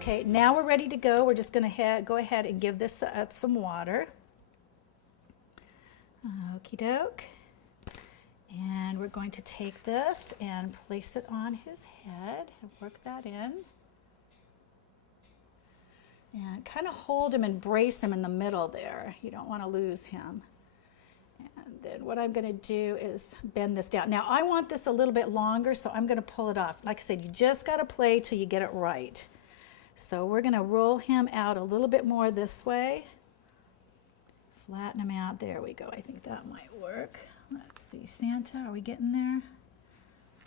Okay, now we're ready to go. We're just going to go ahead and give this some water. Okie doke. And we're going to take this and place it on his head and work that in. And kind of hold him and brace him in the middle there. You don't want to lose him. And then what I'm going to do is bend this down. Now I want this a little bit longer, so I'm going to pull it off. Like I said, you just got to play till you get it right. So we're going to roll him out a little bit more this way. Flatten him out. There we go. I think that might work. Let's see, Santa, are we getting there?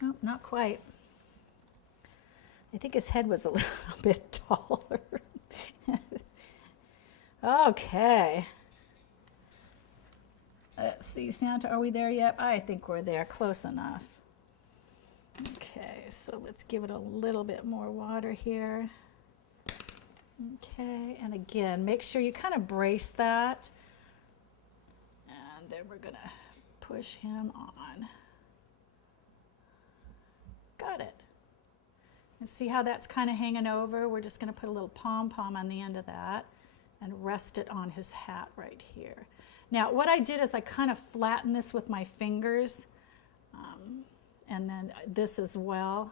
Nope, not quite. I think his head was a little bit taller. Okay. Let's see, Santa, are we there yet? I think we're there, close enough. Okay, so let's give it a little bit more water here. Okay, and again, make sure you kind of brace that. And then we're going to push him on. Got it. And see how that's kind of hanging over? We're just going to put a little pom-pom on the end of that and rest it on his hat right here. Now what I did is I kind of flattened this with my fingers, and then this as well,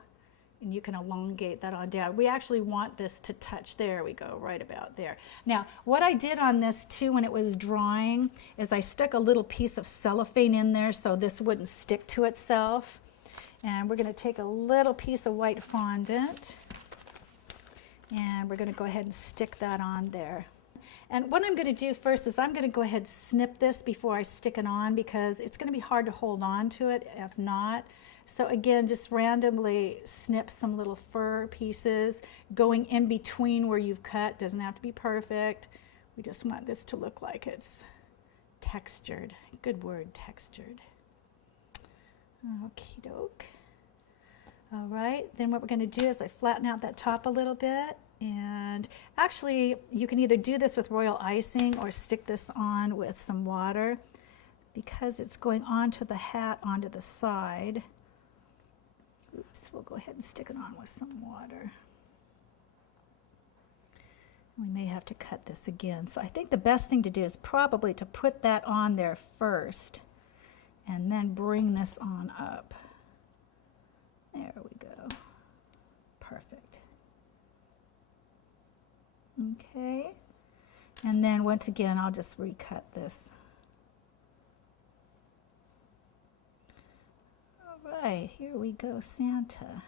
and you can elongate that on down. We actually want this to touch, there we go, right about there. Now what I did on this too when it was drying is I stuck a little piece of cellophane in there so this wouldn't stick to itself. And we're going to take a little piece of white fondant and we're going to go ahead and stick that on there. And what I'm going to do first is I'm going to go ahead and snip this before I stick it on because it's going to be hard to hold on to it if not. So again, just randomly snip some little fur pieces going in between where you've cut. Doesn't have to be perfect. We just want this to look like it's textured. Good word, textured. Okie doke. All right, then what we're going to do is I flatten out that top a little bit, and actually you can either do this with royal icing or stick this on with some water because it's going onto the hat onto the side. Oops, we'll go ahead and stick it on with some water. We may have to cut this again. So I think the best thing to do is probably to put that on there first and then bring this on up. There we go. Perfect. Okay. And then once again, I'll just recut this. All right, here we go, Santa.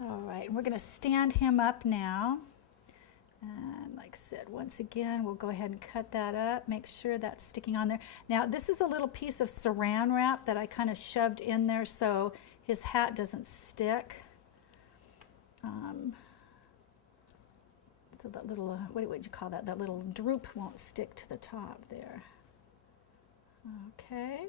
All right, and we're going to stand him up now. And like I said, once again, we'll go ahead and cut that up. Make sure that's sticking on there. Now, this is a little piece of saran wrap that I kind of shoved in there so his hat doesn't stick. So that little, what would you call that? That little droop won't stick to the top there. Okay.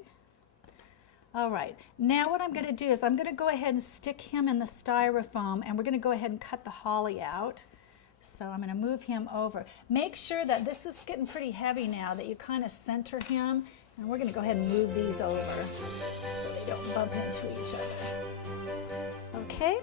All right, now what I'm going to do is I'm going to go ahead and stick him in the styrofoam and we're going to go ahead and cut the holly out. So I'm going to move him over. Make sure that this is getting pretty heavy now, that you kind of center him, and we're going to go ahead and move these over so they don't bump into each other. Okay.